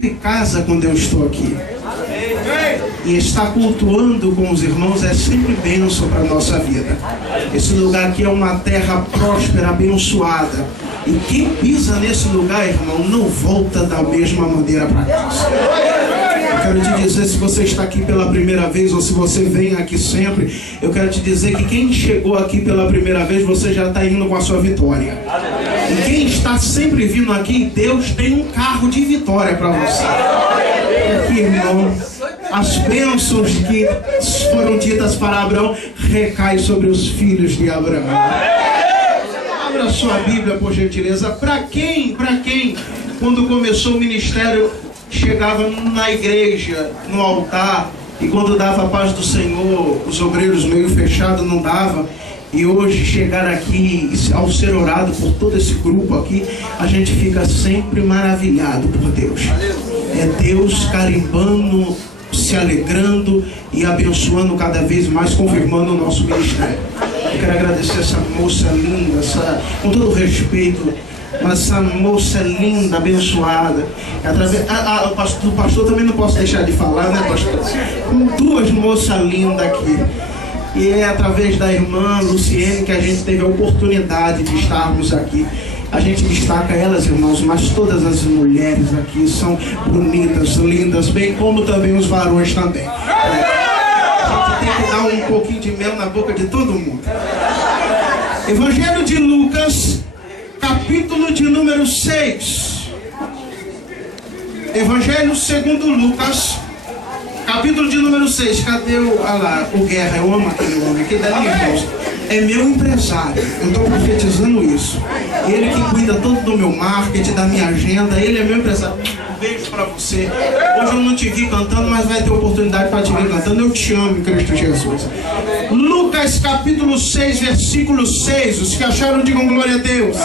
de casa quando eu estou aqui. E estar cultuando com os irmãos é sempre bênção para a nossa vida. Esse lugar aqui é uma terra próspera, abençoada. E quem pisa nesse lugar, irmão, não volta da mesma maneira para casa. Eu quero te dizer, se você está aqui pela primeira vez ou se você vem aqui sempre, eu quero te dizer que quem chegou aqui pela primeira vez, você já está indo com a sua vitória. E quem está sempre vindo aqui, Deus tem um carro de vitória para você. Porque, irmão, as bênçãos que foram ditas para Abraão recaem sobre os filhos de Abraão. Abra sua Bíblia, por gentileza. Para quem, quando começou o ministério, chegava na igreja, no altar, e quando dava a paz do Senhor, os obreiros meio fechados não dava, e hoje chegar aqui, ao ser orado por todo esse grupo aqui, a gente fica sempre maravilhado por Deus. É Deus carimbando, se alegrando e abençoando cada vez mais, confirmando o nosso ministério. Eu quero agradecer essa moça linda, com todo respeito, mas essa moça linda, abençoada. O pastor também não posso deixar de falar, né, pastor? Duas moças lindas aqui. E é através da irmã Luciene que a gente teve a oportunidade de estarmos aqui. A gente destaca elas, irmãos, mas todas as mulheres aqui são bonitas, lindas, bem como também os varões também. A gente tem que dar um pouquinho de mel na boca de todo mundo. Evangelho de Lucas, capítulo de número 6. Evangelho segundo Lucas, capítulo de número 6. Cadê o Guerra? Eu amo aquele homem. Aquele dali, irmãos, é meu empresário. Eu estou profetizando isso. Ele que cuida todo do meu marketing, da minha agenda. Ele é meu empresário. Um beijo para você. Hoje eu não te vi cantando, mas vai ter oportunidade para te ver cantando. Eu te amo em Cristo Jesus. Lucas capítulo 6, versículo 6. Os que acharam, digam glória a Deus.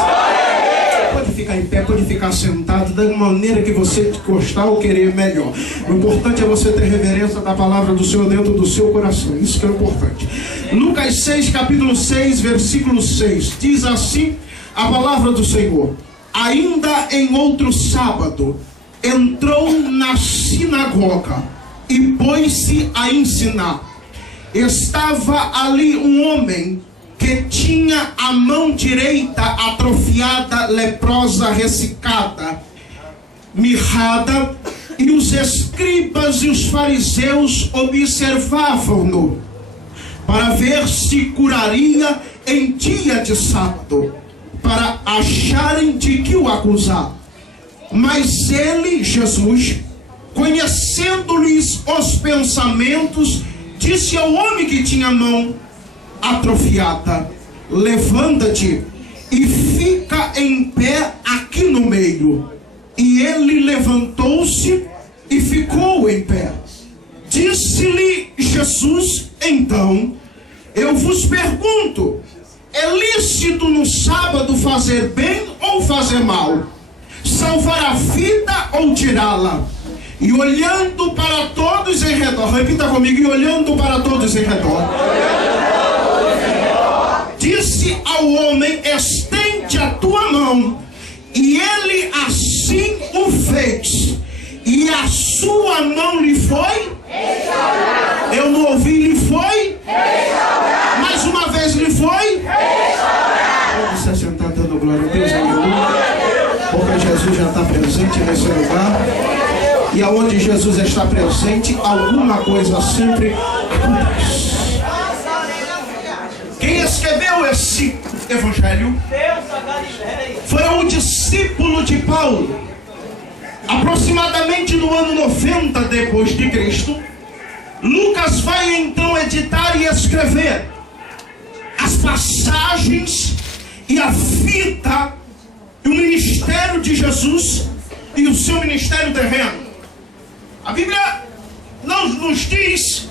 Pode ficar em pé, pode ficar sentado, da maneira que você gostar ou querer melhor. O importante é você ter reverência da palavra do Senhor dentro do seu coração. Isso que é importante. Lucas 6, capítulo 6, versículo 6. Diz assim a palavra do Senhor: ainda em outro sábado, entrou na sinagoga e pôs-se a ensinar. Estava ali um homem que tinha a mão direita atrofiada, leprosa, ressecada, mirrada, e os escribas e os fariseus observavam-no para ver se curaria em dia de sábado, para acharem de que o acusar. Mas ele, Jesus, conhecendo-lhes os pensamentos, disse ao homem que tinha a mão atrofiada: levanta-te e fica em pé aqui no meio. E ele levantou-se e ficou em pé. Disse-lhe Jesus então: eu vos pergunto, é lícito no sábado fazer bem ou fazer mal? Salvar a vida ou tirá-la? E olhando para todos em redor, repita comigo: e olhando para todos em redor, disse ao homem: estende a tua mão. E ele assim o fez, e a sua mão lhe foi restaurada. Eu não ouvi, lhe foi restaurada. Mais uma vez, lhe foi restaurada. Pode se sentar dando glória a Deus, aleluia. Porque Jesus já está presente nesse lugar. E aonde Jesus está presente, alguma coisa sempre acontece. Quem escreveu esse evangelho foi um discípulo de Paulo. Aproximadamente no ano 90 depois de Cristo, Lucas vai então editar e escrever as passagens e a vida e o ministério de Jesus e o seu ministério terreno. A Bíblia não nos diz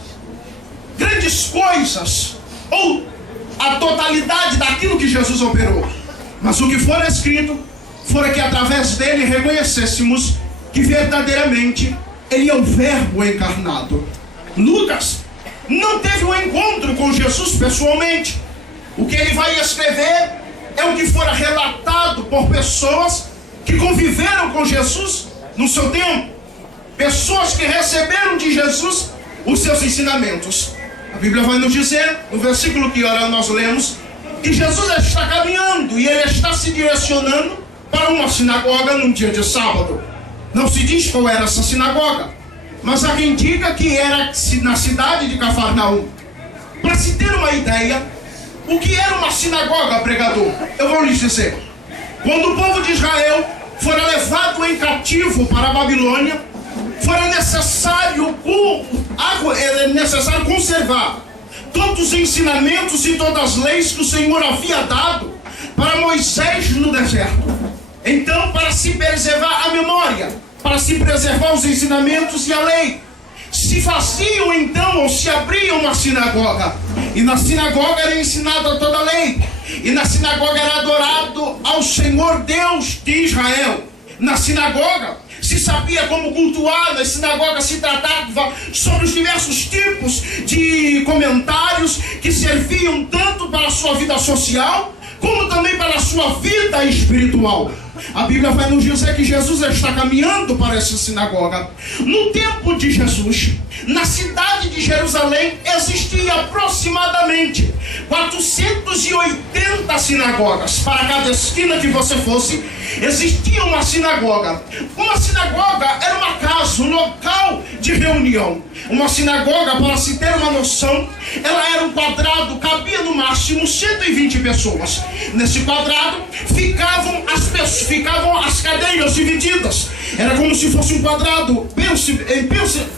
grandes coisas ou a totalidade daquilo que Jesus operou, mas o que for escrito foi que através dele reconhecêssemos que verdadeiramente ele é o Verbo encarnado. Lucas não teve um encontro com Jesus pessoalmente. O que ele vai escrever é o que fora relatado por pessoas que conviveram com Jesus no seu tempo. pessoas que receberam de Jesus os seus ensinamentos. A Bíblia vai nos dizer, no versículo que ora nós lemos, que Jesus está caminhando e ele está se direcionando para uma sinagoga num dia de sábado. Não se diz qual era essa sinagoga, mas há quem diga que era na cidade de Cafarnaum. Para se ter uma ideia, o que era uma sinagoga, pregador? Eu vou lhes dizer. Quando o povo de Israel fora levado em cativo para a Babilônia, era necessário conservar todos os ensinamentos e todas as leis que o Senhor havia dado para Moisés no deserto. Então, para se preservar a memória, para se preservar os ensinamentos e a lei, se faziam então, ou se abria uma sinagoga, e na sinagoga era ensinada toda a lei, e na sinagoga era adorado ao Senhor Deus de Israel. Na sinagoga se sabia como cultuar, na sinagoga se tratava sobre os diversos tipos de comentários que serviam tanto para a sua vida social, como também para a sua vida espiritual. A Bíblia vai nos dizer que Jesus está caminhando para essa sinagoga. No tempo de Jesus, na cidade de Jerusalém, existia aproximadamente 480 sinagogas. Para cada esquina que você fosse, existia uma sinagoga. Uma sinagoga era uma casa, um local de reunião. Uma sinagoga, para se ter uma noção, ela era um quadrado, cabia no máximo 120 pessoas. Nesse quadrado ficavam as cadeiras divididas. Era como se fosse um quadrado.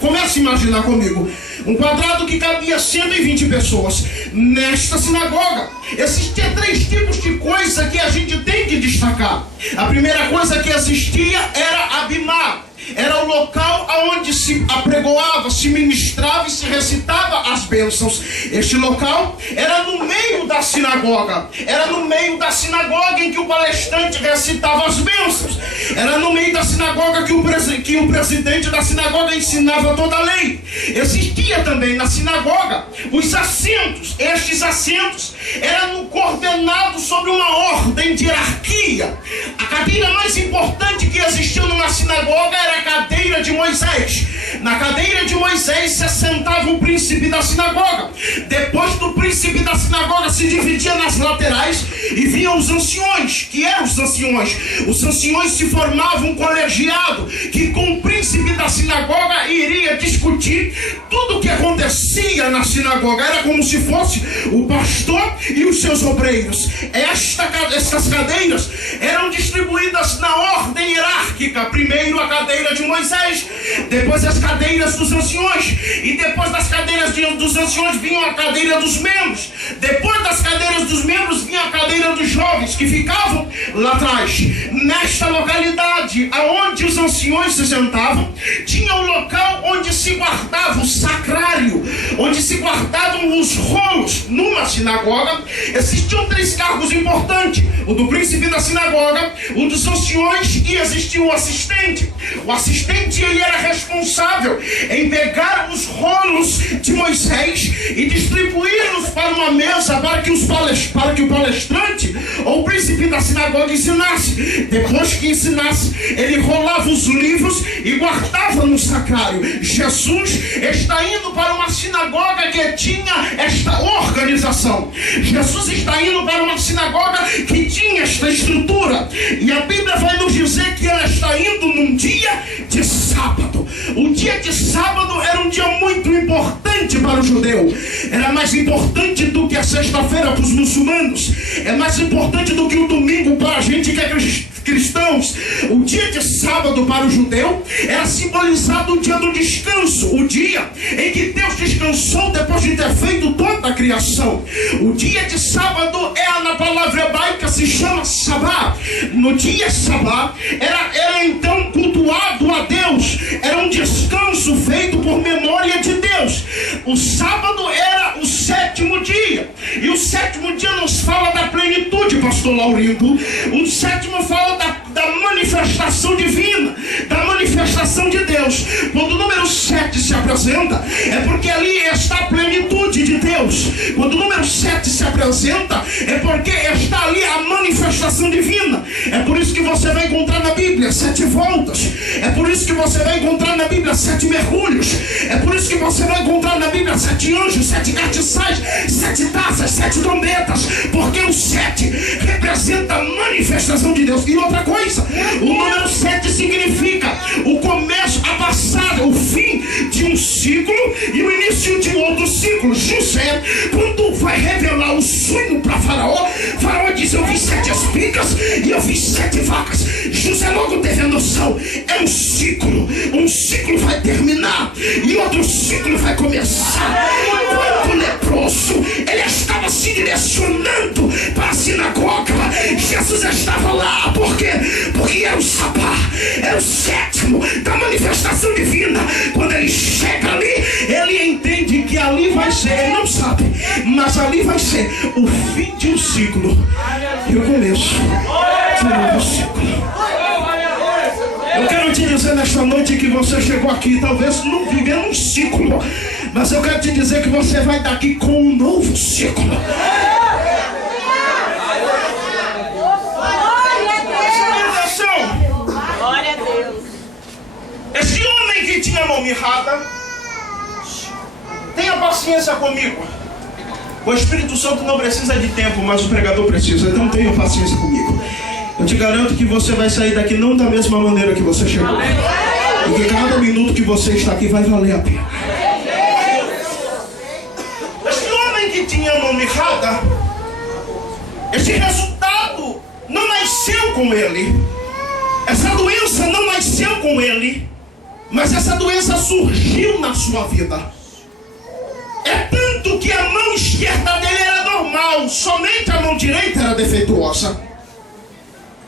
Comece a imaginar comigo. Um quadrado que cabia 120 pessoas. Nesta sinagoga existiam 3 tipos de coisa que a gente tem que destacar. A primeira coisa que existia era a bimá. Era o local onde se apregoava, se ministrava e se recitava as bênçãos. Este local era no meio da sinagoga. Era no meio da sinagoga em que o palestrante recitava as bênçãos. Era no meio da sinagoga que o presidente da sinagoga ensinava toda a lei. Existia também na sinagoga os assentos. Estes assentos eram coordenados sobre uma ordem de hierarquia. A cadeira mais importante que existiu numa sinagoga era a cadeira de Moisés. Na cadeira de Moisés se sentava o príncipe da sinagoga. Depois do príncipe da sinagoga se dividia nas laterais e vinham os anciões. Que eram os anciões? Os anciões se formavam um colegiado que com o príncipe da sinagoga iria discutir tudo o que acontecia na sinagoga. Era como se fosse o pastor e os seus obreiros. Estas cadeiras eram distribuídas na ordem hierárquica. Primeiro a cadeira de Moisés, depois as cadeiras dos anciões, e depois das cadeiras dos anciões vinha a cadeira dos membros. Depois das cadeiras dos membros vinha a cadeira dos jovens que ficavam lá atrás. Nesta localidade aonde os anciões se sentavam, tinha um local onde se guardava o sacrário, onde se guardavam os rolos. Numa sinagoga existiam 3 cargos importantes: o do príncipe da sinagoga, o dos anciões, e existia o assistente. O assistente, ele era responsável em pegar os rolos de Moisés e distribuí-los para uma mesa para que o palestrante ou o príncipe da sinagoga ensinasse. Depois que ensinasse, ele rolava os livros e guardava no sacrário. Jesus está indo para uma sinagoga que tinha esta organização. Jesus está indo para uma sinagoga que tinha esta estrutura. E a Bíblia vai nos dizer que ela está indo num dia de sábado. O dia de sábado era um dia muito importante para o judeu. Era mais importante do que a sexta-feira para os muçulmanos. É mais importante do que o domingo para a gente que é cristãos. O dia de sábado para o judeu era simbolizado o dia do descanso, o dia em que Deus descansou depois de ter feito toda a criação. O dia de sábado na palavra hebraica se chama sabá. No dia sabá era então cultuado a Deus, era um descanso feito por memória de Deus. O sábado era o 7º dia, e o 7º dia nos fala da plenitude, pastor Laurindo. O 7º fala da manifestação divina, da manifestação de Deus. Quando o número 7 se apresenta, é porque ali está a plenitude de Deus. Deus. Quando o número 7 se apresenta, é porque está ali a manifestação divina. É por isso que você vai encontrar na Bíblia 7 voltas. É por isso que você vai encontrar na Bíblia 7 mergulhos. É por isso que você vai encontrar na Bíblia 7 anjos, 7 castiçais, 7 taças, 7 trombetas. Porque o 7 representa a manifestação de Deus. E outra coisa, o número 7 significa o começo, a passada, o fim de um ciclo e o início de outro ciclo. José, quando vai revelar o sonho para Faraó, Faraó diz: eu vi 7 espigas e eu vi 7 vacas. José logo teve a noção: é um ciclo vai terminar e outro ciclo vai começar. Quando o leproso, ele estava se direcionando para a sinagoga, Jesus estava lá. Por quê? Porque era o sabá, era o 7º da manifestação divina. Quando ele chega ali, ele entende que ali vai ser, ele não sabe, mas ali vai ser o fim de um ciclo e o começo de um novo ciclo. Eu quero te dizer nesta noite que você chegou aqui, talvez não vivendo um ciclo, mas eu quero te dizer que você vai daqui com um novo ciclo. Glória a Deus. Esse homem que tinha a mão mirrada, tenha paciência comigo. O Espírito Santo não precisa de tempo, mas o pregador precisa. Então tenha paciência comigo. Eu te garanto que você vai sair daqui não da mesma maneira que você chegou. E que cada minuto que você está aqui vai valer a pena. Esse homem que tinha a mão mirrada, esse resultado não nasceu com ele. Essa doença não nasceu com ele, mas essa doença surgiu na sua vida. É tanto que a mão esquerda dele era normal, somente a mão direita era defeituosa.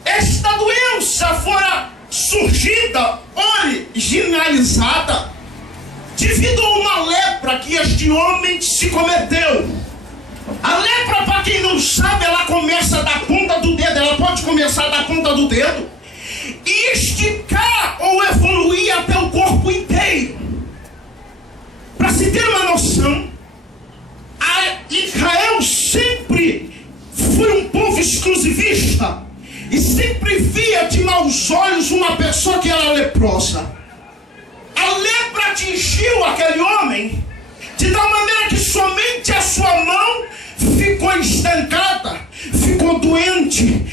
Esta doença fora surgida, originalizada, devido a uma lepra que este homem se cometeu. A lepra, para quem não sabe, ela começa da ponta do dedo, ela pode começar da ponta do dedo e esticar ou evoluir até o corpo inteiro. Para se ter uma noção, Israel sempre foi um povo exclusivista e sempre via de maus olhos uma pessoa que era leprosa. A lepra atingiu aquele homem de tal maneira que somente a sua mão ficou estancada, ficou doente,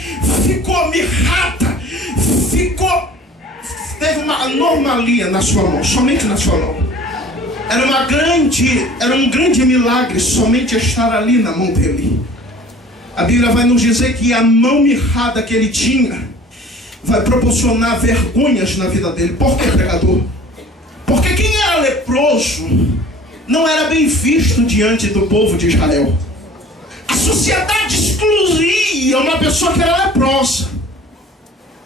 ficou mirrada, teve uma anomalia na sua mão, somente na sua mão. Era um grande milagre somente estar ali na mão dele. A Bíblia vai nos dizer que a mão mirrada que ele tinha vai proporcionar vergonhas na vida dele. Por que, pregador? Porque quem era leproso não era bem visto diante do povo de Israel. A sociedade excluía uma pessoa que era leprosa.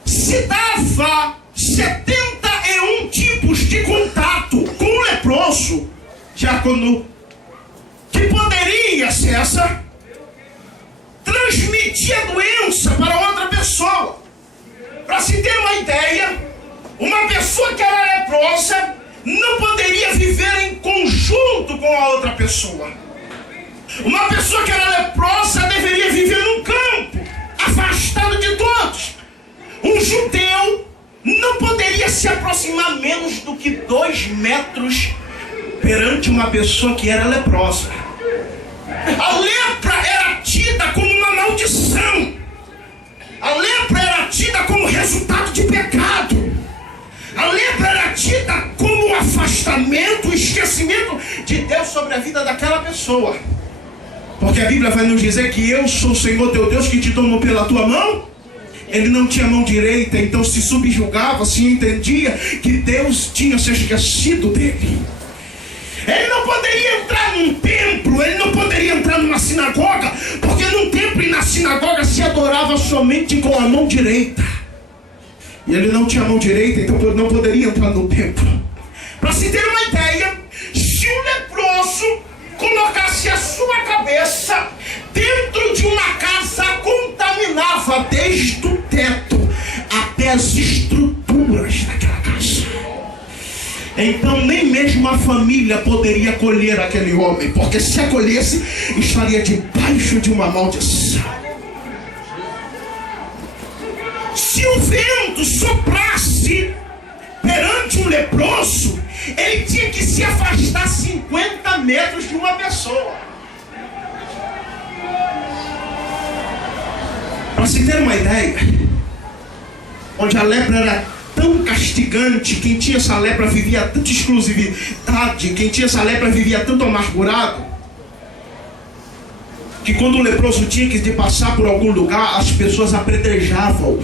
Se dava 71 tipos de contato com o leproso, diácono, que poderia ser essa, transmitir a doença para outra pessoa. Para se ter uma ideia, uma pessoa que era leprosa não poderia viver em conjunto com a outra pessoa. Uma pessoa que era leprosa deveria viver num campo, afastado de todos. Um judeu não poderia se aproximar menos do que 2 metros perante uma pessoa que era leprosa. A lepra era tida como uma maldição. A lepra era tida como resultado de pecado. A lepra era tida como um afastamento, um esquecimento de Deus sobre a vida daquela pessoa. Porque a Bíblia vai nos dizer que eu sou o Senhor teu Deus que te tomou pela tua mão. Ele não tinha mão direita, então se subjugava, se entendia que Deus tinha se esquecido dele. Ele não poderia entrar num templo, ele não poderia entrar numa sinagoga, porque num templo e na sinagoga se adorava somente com a mão direita. E ele não tinha mão direita, então não poderia entrar no templo. Para se ter uma ideia, se o leproso colocasse a sua cabeça dentro de uma casa, contaminava desde o teto até as estruturas daquela casa. Então nem mesmo a família poderia acolher aquele homem, porque se acolhesse, estaria debaixo de uma maldição. Se o vento soprasse perante um leproso, ele tinha que se afastar 50 metros de uma pessoa. Para se ter uma ideia, onde a lepra era tão castigante, quem tinha essa lepra vivia tanta exclusividade, quem tinha essa lepra vivia tanto amargurado, que quando o leproso tinha que passar por algum lugar, as pessoas apedrejavam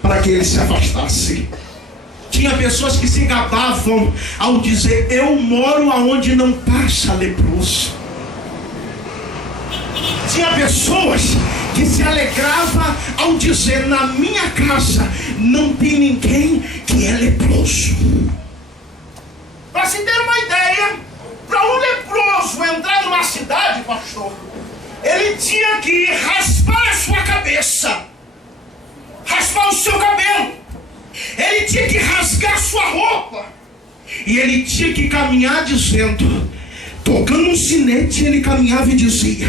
para que ele se afastasse. Tinha pessoas que se gabavam ao dizer: eu moro aonde não passa leproso. Tinha pessoas que se alegravam ao dizer: na minha casa não tem ninguém que é leproso. Para se ter uma ideia, para um leproso entrar numa cidade, pastor, ele tinha que raspar a sua cabeça, raspar o seu cabelo, ele tinha que rasgar sua roupa, e ele tinha que caminhar dizendo, tocando um sinete, ele caminhava e dizia: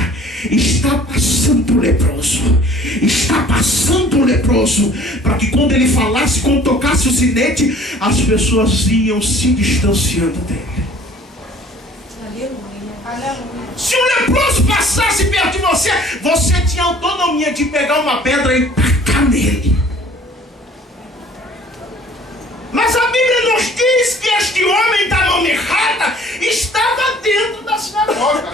está passando o leproso, está passando o leproso, para que quando ele falasse, quando tocasse o sinete, as pessoas iam se distanciando dele. Se o leproso passasse perto de você, você tinha autonomia de pegar uma pedra e tacar nele. Mas a Bíblia nos diz que este homem da mão errada estava dentro da sinagoga.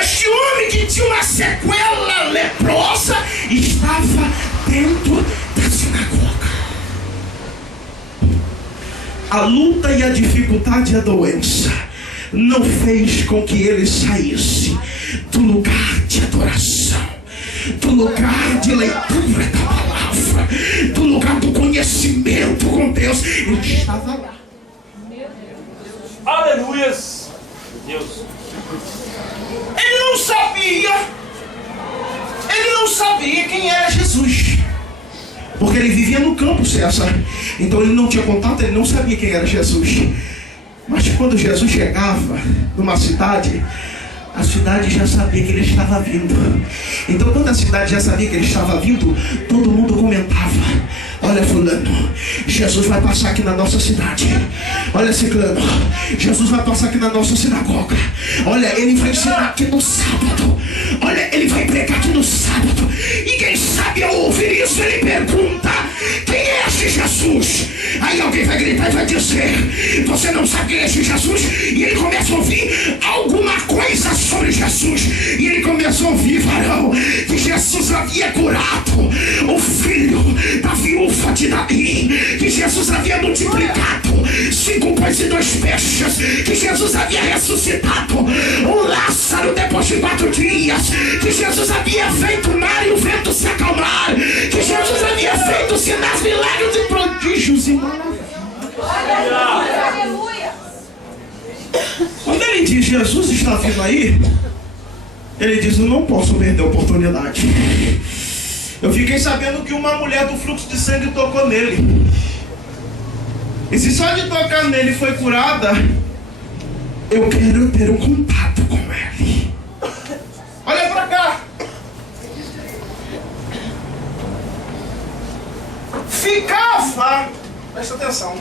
Este homem que tinha uma sequela leprosa estava dentro da sinagoga. A luta e a dificuldade e a doença não fez com que ele saísse do lugar de adoração, do lugar de leitura da palavra, do lugar do conhecimento com Deus. Ele estava lá. Aleluias. Deus. Ele não sabia quem era Jesus, porque ele vivia no campo, César. Então ele não tinha contato, ele não sabia quem era Jesus. Mas quando Jesus chegava numa cidade, a cidade já sabia que ele estava vindo. Então quando a cidade já sabia que ele estava vindo, todo mundo comentava: olha fulano, Jesus vai passar aqui na nossa cidade. Olha ciclano, Jesus vai passar aqui na nossa sinagoga. Olha, ele vai ensinar aqui no sábado. Olha, ele vai pregar aqui no sábado. E quem sabe ao ouvir isso, ele pergunta: quem é este Jesus? Aí alguém vai gritar e vai dizer: você não sabe quem é este Jesus? E ele começa a ouvir alguma coisa sobre Jesus. E ele começa a ouvir, varão, que Jesus havia curado o filho da viúva de Naim, que Jesus havia multiplicado 5 pães e 2 peixes, que Jesus havia ressuscitado o Lázaro depois de 4 dias, que Jesus havia feito o mar e o vento se acalmar, que Jesus havia feito sinais, milagres e prodígios e maravilhas. Aleluia! Quando ele diz Jesus está vindo aí, ele diz: eu não posso perder a oportunidade. Eu fiquei sabendo que uma mulher do fluxo de sangue tocou nele. E se só de tocar nele foi curada, eu quero ter um contato com ele. Olha pra cá. Ficava, presta atenção,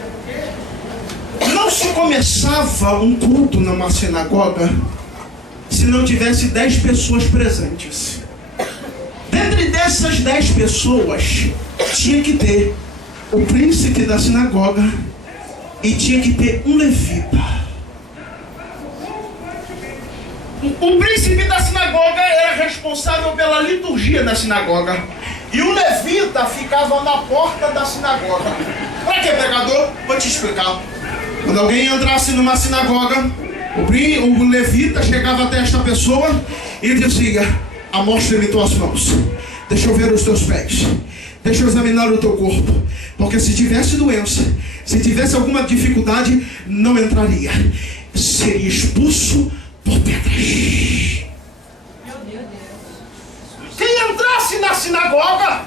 não se começava um culto numa sinagoga se não tivesse 10 pessoas presentes. Dentre dessas 10 pessoas, tinha que ter o príncipe da sinagoga e tinha que ter um levita. O príncipe da sinagoga era responsável pela liturgia da sinagoga, e o levita ficava na porta da sinagoga. Para que, pregador? Vou te explicar. Quando alguém entrasse numa sinagoga, o levita chegava até esta pessoa e dizia: amostre-me tuas mãos, deixa eu ver os teus pés, deixa eu examinar o teu corpo, porque se tivesse doença, se tivesse alguma dificuldade, não entraria, seria expulso por pedras. Quem entrasse na sinagoga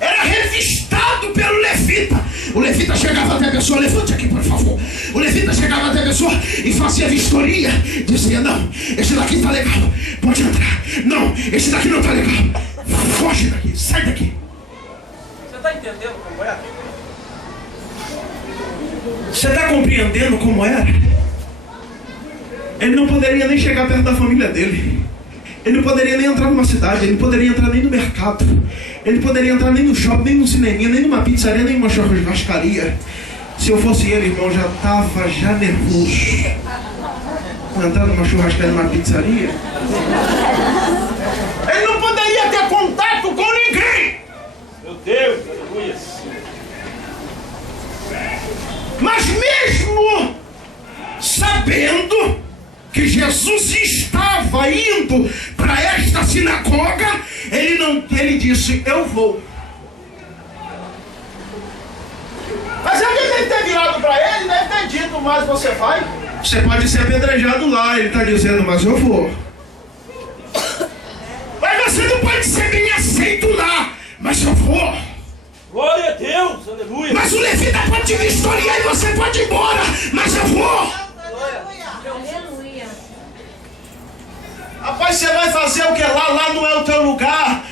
era revistado guiado pelo levita. O levita chegava até a pessoa, levante aqui por favor. O levita chegava até a pessoa e fazia vistoria. Dizia, não, esse daqui tá legal, pode entrar. Não, esse daqui não tá legal, foge daqui, sai daqui. Você está entendendo como é? Você está compreendendo como era? Ele não poderia nem chegar perto da família dele. Ele não poderia nem entrar numa cidade. Ele não poderia entrar nem no mercado. Ele não poderia entrar nem no shopping, nem no cineminha, nem numa pizzaria, nem numa churrascaria. Se eu fosse ele, irmão, já estava nervoso. Entrar numa churrascaria, numa pizzaria. Ele não poderia ter contato com ninguém. Meu Deus, aleluia. Mas mesmo sabendo que Jesus estava indo para esta sinagoga, ele disse, eu vou. Mas alguém deve ter virado para ele, deve ter dito, mas você vai? Você pode ser apedrejado lá, ele está dizendo, mas eu vou. Mas você não pode ser bem aceito lá, mas eu vou. Glória a Deus, aleluia. Mas o levita pode te vistoriar e você pode ir embora, mas eu vou. Rapaz, você vai fazer o que lá? Lá não é o teu lugar.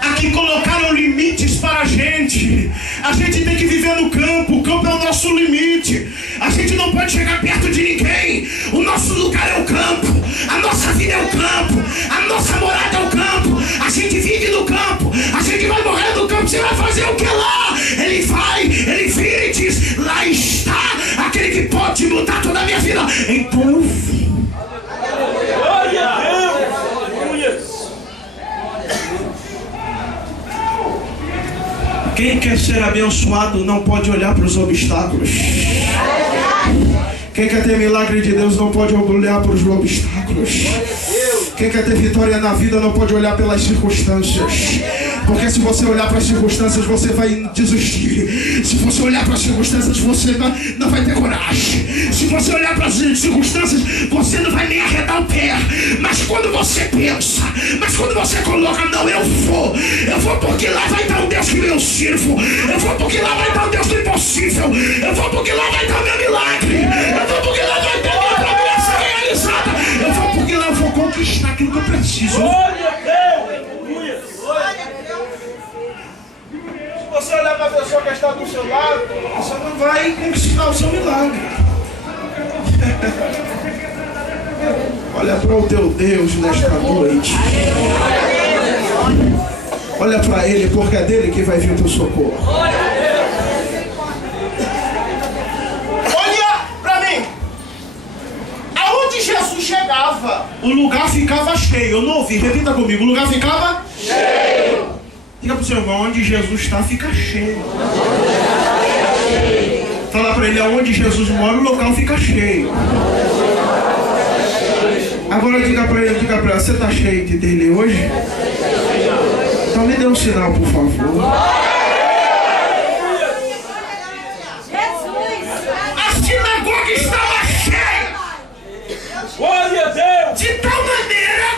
Aqui colocaram limites para a gente. A gente tem que viver no campo. O campo é o nosso limite. A gente não pode chegar perto de ninguém. O nosso lugar é o campo. A nossa vida é o campo. A nossa morada é o campo. A gente vive no campo. A gente vai morrer no campo. Você vai fazer o que lá? Ele vai, ele vira e diz, lá está aquele que pode mudar toda a minha vida. Então eu vou. Glória a Deus, aleluia. Quem quer ser abençoado não pode olhar para os obstáculos. Quem quer ter milagre de Deus não pode olhar para os obstáculos. Quem quer ter vitória na vida não pode olhar pelas circunstâncias. Porque se você olhar para as circunstâncias, você vai desistir. Se você olhar para as circunstâncias, você não vai ter coragem. Se você olhar para as circunstâncias, você não vai nem arredar o pé. Mas quando você pensa, mas quando você coloca, não, eu vou porque lá vai estar o Deus que eu sirvo. Eu vou porque lá vai estar o Deus do impossível. Eu vou porque lá vai estar o meu milagre. Eu vou porque lá vai estar a minha promessa realizada. Eu vou porque lá eu vou conquistar aquilo que eu preciso. Glória a Deus, aleluia. Se você olhar para a pessoa que está do seu lado, você não vai conquistar o seu milagre. Olha para o teu Deus nesta noite. Olha para Ele, porque é dele que vai vir o teu socorro. Olha para mim. Aonde Jesus chegava, o lugar ficava cheio. Eu não ouvi, repita comigo. O lugar ficava cheio. Diga para o seu irmão, onde Jesus está, fica cheio. Fala para ele, aonde Jesus mora, o local fica cheio. Agora diga para ele, você está cheio dele hoje? Então me dê um sinal, por favor. A sinagoga estava cheia. Glória a Deus. De tal maneira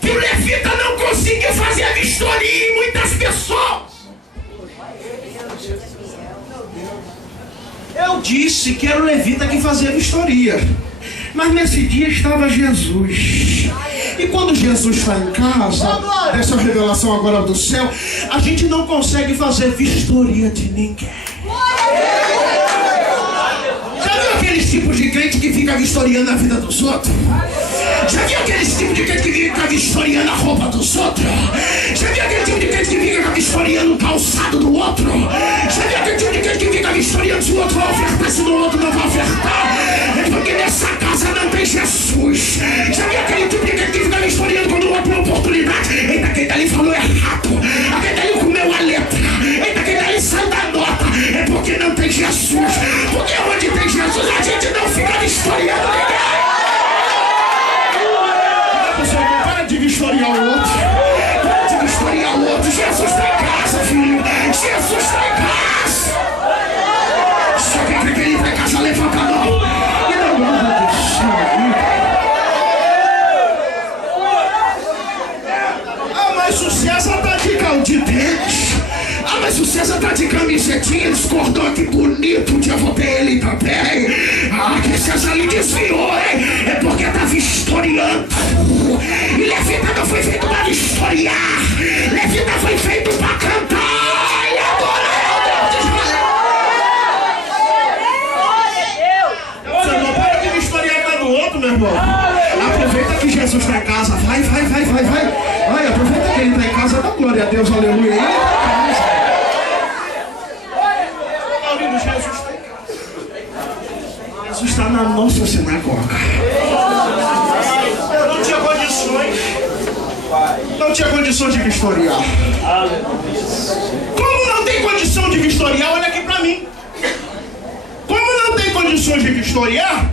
que o levita não conseguiu fazer a vistoria em muitas pessoas. Eu disse que era o levita que fazia a vistoria. Mas nesse dia estava Jesus. E quando Jesus está em casa, essa revelação agora do céu, a gente não consegue fazer vistoria de ninguém. Já viu aqueles tipos de crente que fica vistoriando a vida dos outros? Já viu aqueles tipos de crente que fica vistoriando a roupa dos outros? Já viu aquele tipo de crente que fica vistoriando o calçado do outro? Já viu aquele tipo de crente que fica vistoriando se o outro vai ofertar, se o outro não vai ofertar? É porque nessa casa não tem Jesus. Já viu aquele tipo de crente que fica vistoriando quando o outro tem oportunidade? Eita, quem dali falou errado. Aquele dali comeu a letra. Eita, quem dali saiu da nota. É porque não tem Jesus. Porque onde tem Jesus a gente não fica vistoriando ninguém. Para de vistoriar o outro. Para de vistoriar o outro. Jesus está em casa, filho. Jesus está em casa. Só quem quer que ele está em casa, levanta a mão. E não manda deixar. Ah, mas o César está de caldo de dente. Ah, mas o César está de camiseta. acordou, que bonito, já voltei ele também. Ah, que César lhe desviou, hein? É porque estava historiando. E Levita não foi feito para historiar. Levita foi feito para cantar e adorar o Deus de Israel. Você não pode historiar cada outro, meu irmão. Aproveita que Jesus está em casa. Vai. Vai, aproveita que ele está em casa. Dá glória a Deus, aleluia. Ele está em casa. Jesus está em casa. Jesus está na nossa sinagoga. Eu não tinha condições de vistoriar. Como não tem condição de vistoriar, olha aqui para mim. Como não tem condições de vistoriar,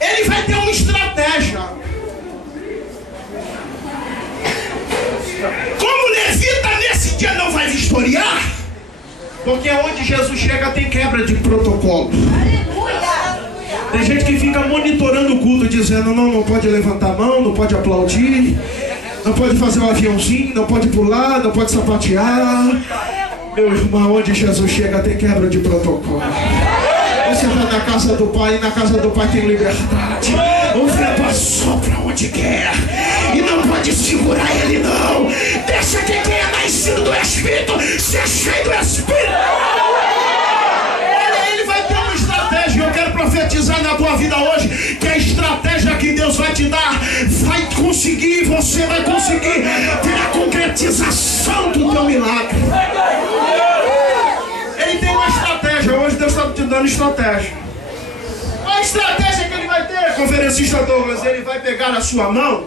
ele vai ter uma estratégia. Como Levita nesse dia não vai vistoriar, porque onde Jesus chega tem quebra de protocolo. Tem gente que fica monitorando o culto, dizendo não pode levantar a mão, não pode aplaudir, não pode fazer um aviãozinho, não pode pular, não pode sapatear. Meu irmão, onde Jesus chega tem quebra de protocolo. Você vai na casa do Pai, e na casa do Pai tem liberdade. O vento assopra onde quer e não pode segurar ele não. Deixa que quem é nascido do Espírito ser cheio do Espírito. Ele vai ter uma estratégia. Eu quero profetizar na tua vida hoje que a estratégia que Deus vai te dar vai conseguir, você vai conseguir ter a concretização do teu milagre. Ele tem uma estratégia. Hoje Deus está te dando estratégia. Qual a estratégia que ele vai ter, conferencista Douglas? Ele vai pegar a sua mão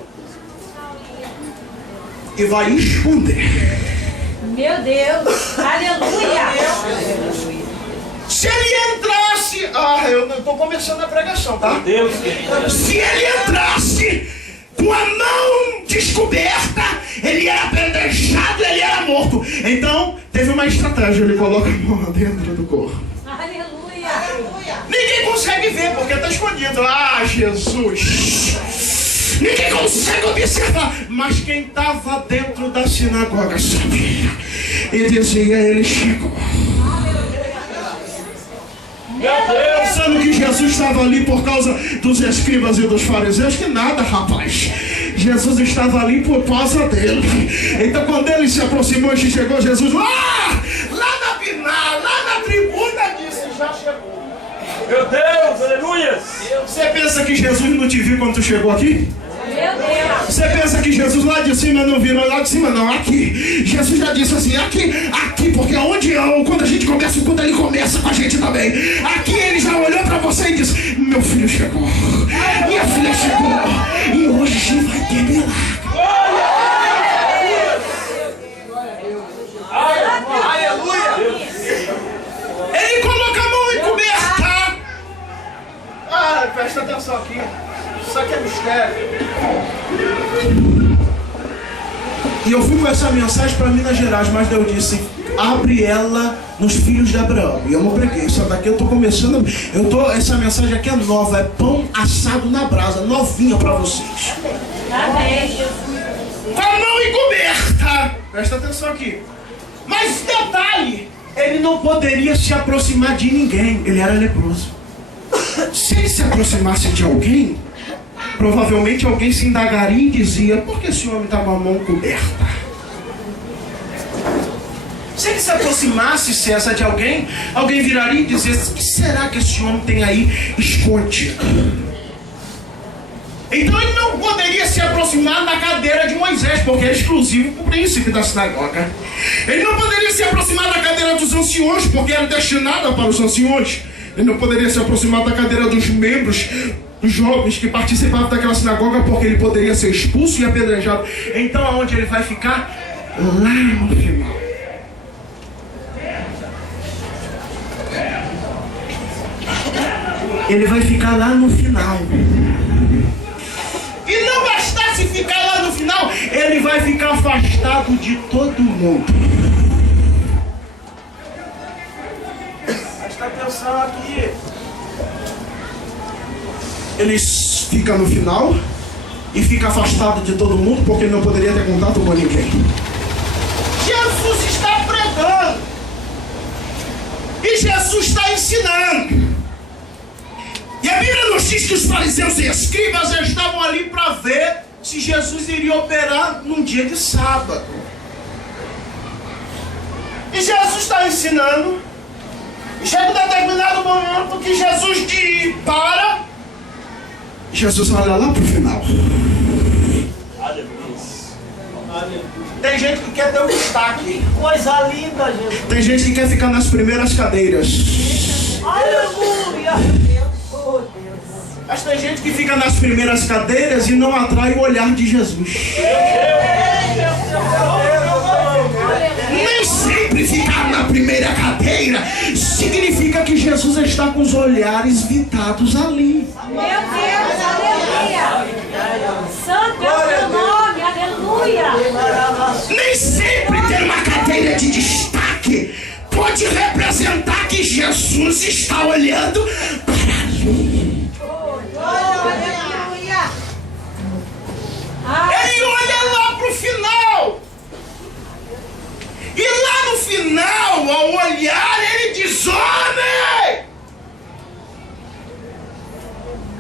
e vai esconder. Meu Deus, aleluia. Se ele entrasse... eu não estou começando a pregação, tá? Deus. Se ele entrasse com a mão descoberta, ele era apedrejado, ele era morto. Então, teve uma estratégia. Ele coloca a mão dentro do corpo. Aleluia. Ninguém consegue ver, porque está escondido. Ah, Jesus! Ninguém consegue observar. Mas quem estava dentro da sinagoga sabia. E dizia, ele chegou. Pensando que Jesus estava ali por causa dos escribas e dos fariseus? Que nada, rapaz. Jesus estava ali por causa dele. Então quando ele se aproximou e chegou, Jesus lá na tribuna, disse, já chegou. Meu Deus, aleluia. Você pensa que Jesus não te viu quando tu chegou aqui? Meu Deus. Você pensa que Jesus lá de cima não virou, lá de cima não, aqui. Jesus já disse assim, aqui, porque quando a gente começa o culto, ele começa com a gente também. Aqui ele já olhou para você e disse, meu filho chegou, minha filha chegou, e hoje vai ter milagre. Aleluia. Ele coloca a mão encoberta. Presta atenção aqui. Isso aqui é mistério. E eu fui com essa mensagem para Minas Gerais, mas Deus disse, abre ela nos filhos de Abraão. E eu não preguei, isso daqui eu tô começando. Essa mensagem aqui é nova, é pão assado na brasa, novinha para vocês. Amém. Com a mão encoberta. Presta atenção aqui. Mas detalhe, ele não poderia se aproximar de ninguém, ele era leproso. Se ele se aproximasse de alguém, provavelmente alguém se indagaria e dizia, por que esse homem está com a mão coberta? Se ele se aproximasse, César, de alguém viraria e dizia, o que será que esse homem tem aí escondido? Então ele não poderia se aproximar da cadeira de Moisés, porque é exclusivo para o príncipe da sinagoga. Ele não poderia se aproximar da cadeira dos anciões, porque era destinada para os anciões. Ele não poderia se aproximar da cadeira dos membros, dos jovens que participavam daquela sinagoga, porque ele poderia ser expulso e apedrejado. Então aonde ele vai ficar? Lá no final. Ele vai ficar lá no final. E não bastasse ficar lá no final, ele vai ficar afastado de todo mundo. Presta atenção aqui. Ele fica no final e fica afastado de todo mundo, porque ele não poderia ter contato com ninguém. Jesus está pregando. E Jesus está ensinando. E a Bíblia nos diz que os fariseus e escribas já estavam ali para ver se Jesus iria operar num dia de sábado. E Jesus está ensinando. E chega um determinado momento que Jesus para. Jesus olha lá para o final. Tem gente que quer ter um destaque. Coisa linda, Jesus. Tem gente que quer ficar nas primeiras cadeiras. Aleluia. Oh, Deus. Mas tem gente que fica nas primeiras cadeiras e não atrai o olhar de Jesus. Nem sempre ficar na primeira cadeira significa que Jesus está com os olhares vitados ali. Meu Deus, aleluia. Santo é o seu nome, aleluia. Nem sempre ter uma cadeira de destaque pode representar que Jesus está olhando para ali. Aleluia. Ele olha lá para o final. E lá no final, ao olhar, ele diz: homem!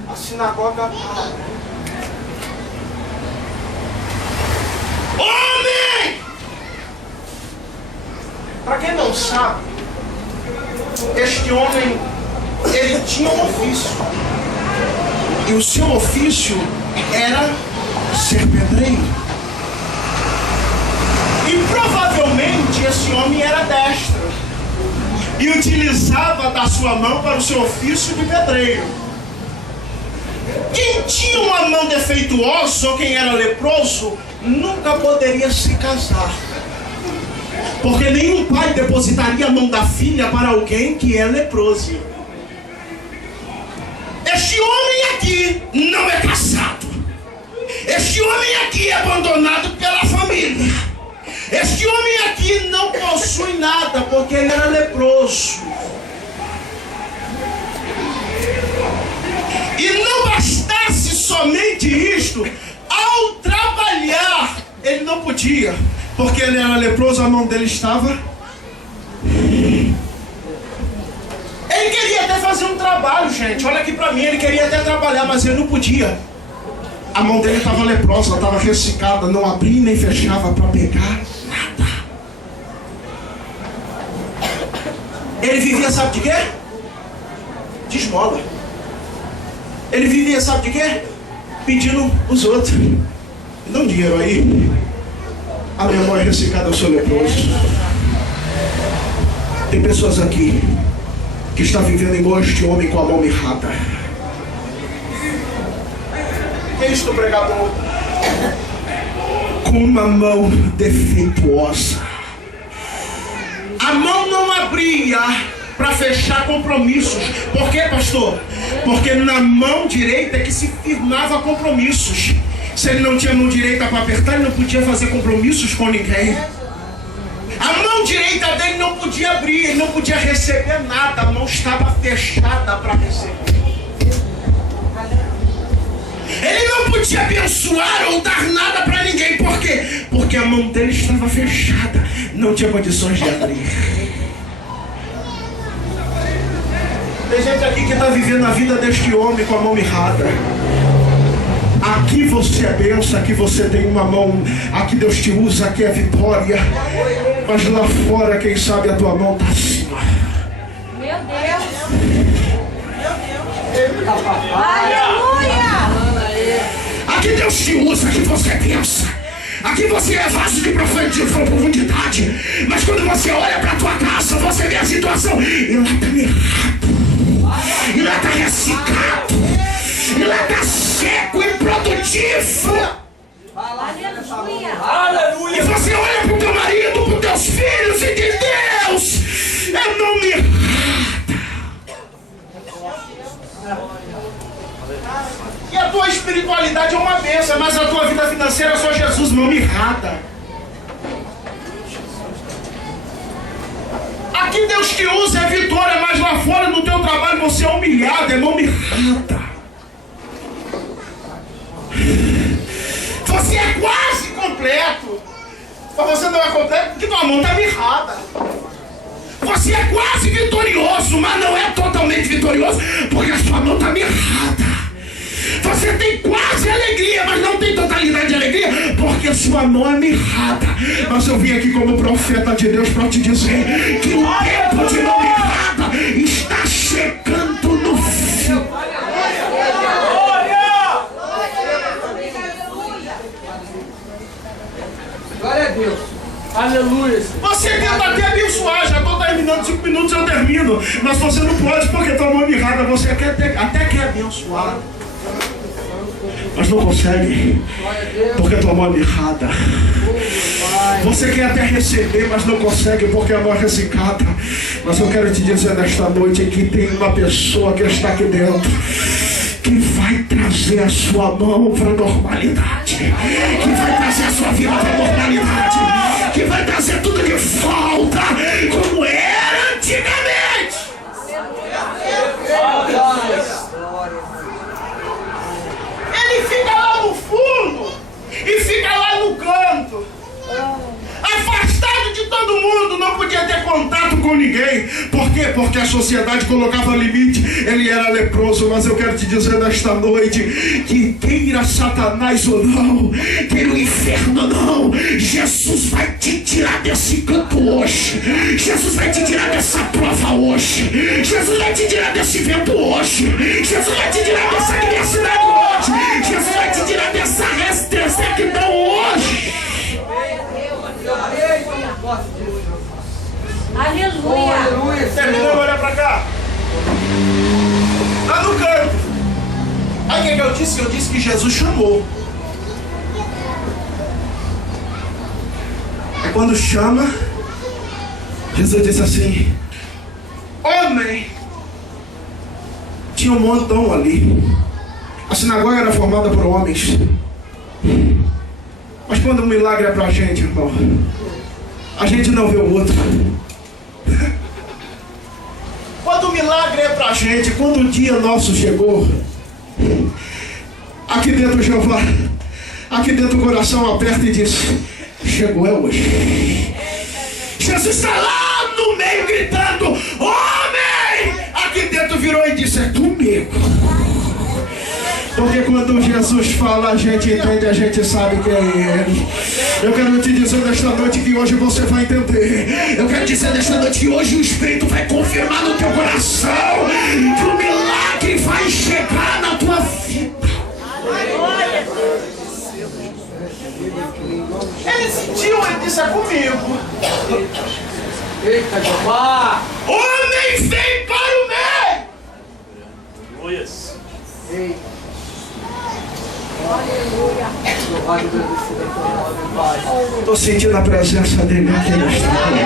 A sinagoga para. Homem! Para quem não sabe, este homem, ele tinha um ofício. E o seu ofício era ser pedreiro. E provavelmente esse homem era destro e utilizava da sua mão para o seu ofício de pedreiro. Quem tinha uma mão defeituosa ou quem era leproso nunca poderia se casar, porque nenhum pai depositaria a mão da filha para alguém que é leproso. Este homem aqui não é casado. Este homem aqui é abandonado pela família. Este homem aqui não possui nada porque ele era leproso. E não bastasse somente isto, ao trabalhar ele não podia, porque ele era leproso, a mão dele estava. Ele queria até fazer um trabalho, gente, olha aqui pra mim, ele queria até trabalhar, mas ele não podia. A mão dele estava leprosa, estava ressecada, não abria nem fechava para pegar nada. Ele vivia, sabe de quê? De esmola. Ele vivia, sabe de quê? Pedindo os outros. Dá um dinheiro aí. A minha mão é ressecada, eu sou leproso. Tem pessoas aqui que estão vivendo igual este homem com a mão mirrada. Que é isto, pregador? Com uma mão defeituosa. A mão não abria para fechar compromissos. Por quê, pastor? Porque na mão direita é que se firmava compromissos. Se ele não tinha mão direita para apertar, ele não podia fazer compromissos com ninguém. A mão direita dele não podia abrir, ele não podia receber nada. A mão estava fechada para receber. Ele não podia abençoar ou dar nada para ninguém. Por quê? Porque a mão dele estava fechada. Não tinha condições de abrir. Tem gente aqui que está vivendo a vida deste homem com a mão mirrada. Aqui você é bênção, aqui você tem uma mão. Aqui Deus te usa, aqui é vitória. Mas lá fora, quem sabe a tua mão está acima. Meu Deus. Aleluia. Aqui Deus te usa, aqui você pensa. Aqui você é vaso de profundidade. Mas quando você olha para a tua casa, você vê a situação. E lá está errado. E lá está ressecado. E lá está seco e improdutivo. Aleluia. Aleluia. E você olha para o teu marido, para os teus filhos e diz: Deus, é mão mirrada. E a tua espiritualidade é uma bênção, mas a tua vida financeira é só Jesus, mão mirrada. Aqui Deus te usa, é vitória, mas lá fora no teu trabalho você é humilhado, é mão mirrada. Você é quase completo, mas você não é completo porque tua mão está mirrada. Você é quase vitorioso, mas não é totalmente vitorioso, porque a sua mão está mirrada. Você tem quase alegria, mas não tem totalidade de alegria, porque a sua mão é mirrada. Mas eu vim aqui como profeta de Deus para te dizer que o tempo de mão mirrada está chegando no fim. Glória a Deus. Aleluia. Você tenta até abençoar, já estou terminando, 5 minutos eu termino. Mas você não pode, porque tua mão mirrada, você até quer abençoar, mas não consegue, porque tua mão é mirrada. Você quer até receber, mas não consegue, porque a mão é ressecada. Mas eu quero te dizer nesta noite que tem uma pessoa que está aqui dentro, que vai trazer a sua mão para a normalidade, que vai trazer a sua vida para a normalidade, que vai trazer tudo que falta como era antigamente. Ele fica lá no fundo e fica lá no canto, afastado de todo mundo, não podia ter contato com ninguém. Por quê? Porque a sociedade colocava limite, ele era leproso. Mas eu quero te dizer nesta noite que queira Satanás ou não, queira o inferno ou não, Jesus vai te tirar desse canto hoje. Jesus vai te tirar dessa prova hoje. Jesus vai te tirar desse vento hoje. Jesus vai te tirar dessa diversidade hoje. Jesus vai te tirar dessa restrição hoje. Aleluia. Terminando, olha pra cá. Lá no canto. Aí o que eu disse? Eu disse que Jesus chamou. É quando chama, Jesus disse assim: homem. Tinha um montão ali. A sinagoga era formada por homens. Mas quando o milagre é pra gente, irmão, a gente não vê o outro. Quando o milagre é pra gente, quando o dia nosso chegou, aqui dentro Jeová, aqui dentro o coração aperta e diz: chegou, é hoje. Jesus está lá no meio gritando: homem! Aqui dentro virou e disse: é comigo. Porque quando Jesus fala, a gente entende, a gente sabe que é Ele. Eu quero te dizer nesta noite que hoje você vai entender. Eu quero dizer nesta noite que hoje o Espírito vai confirmar no teu coração que o milagre vai chegar na tua vida. Ele sentiu, ele disse: é comigo. Eita, Jeová. Homem, vem para o meio. Aleluias. Eita. Aleluia. Estou sentindo a presença dele aqui nesta noite.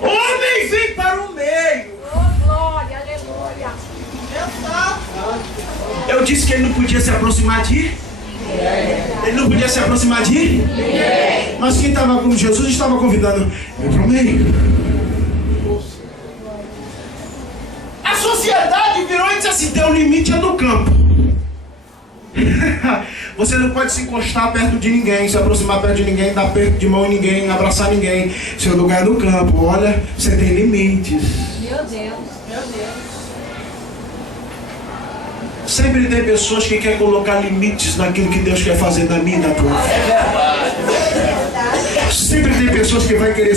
Homem, vem para o meio. Oh, glória, aleluia. Eu disse que ele não podia se aproximar de. Ele não podia se aproximar de. Mas quem estava com Jesus estava convidando: vem para o meio. A sociedade virou e disse assim: tem um limite, é no campo. Você não pode se encostar perto de ninguém, se aproximar perto de ninguém, dar perto de mão em ninguém, abraçar ninguém. Seu lugar é no campo. Olha, você tem limites. Meu Deus, meu Deus. Sempre tem pessoas que querem colocar limites naquilo que Deus quer fazer na minha e na tua vida. Sempre tem pessoas que vão querer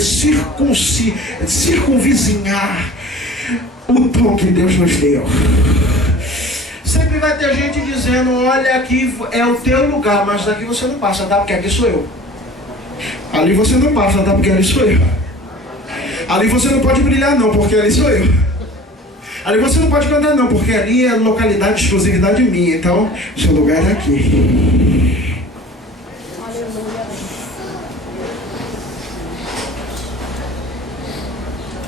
circunvizinhar o dom que Deus nos deu. Sempre vai ter gente dizendo: olha, aqui é o teu lugar, mas daqui você não passa, tá? Porque aqui sou eu. Ali você não passa, tá? Porque ali sou eu. Ali você não pode brilhar não, porque ali sou eu. Ali você não pode cantar não, porque ali é localidade, exclusividade minha. Então, seu lugar é aqui.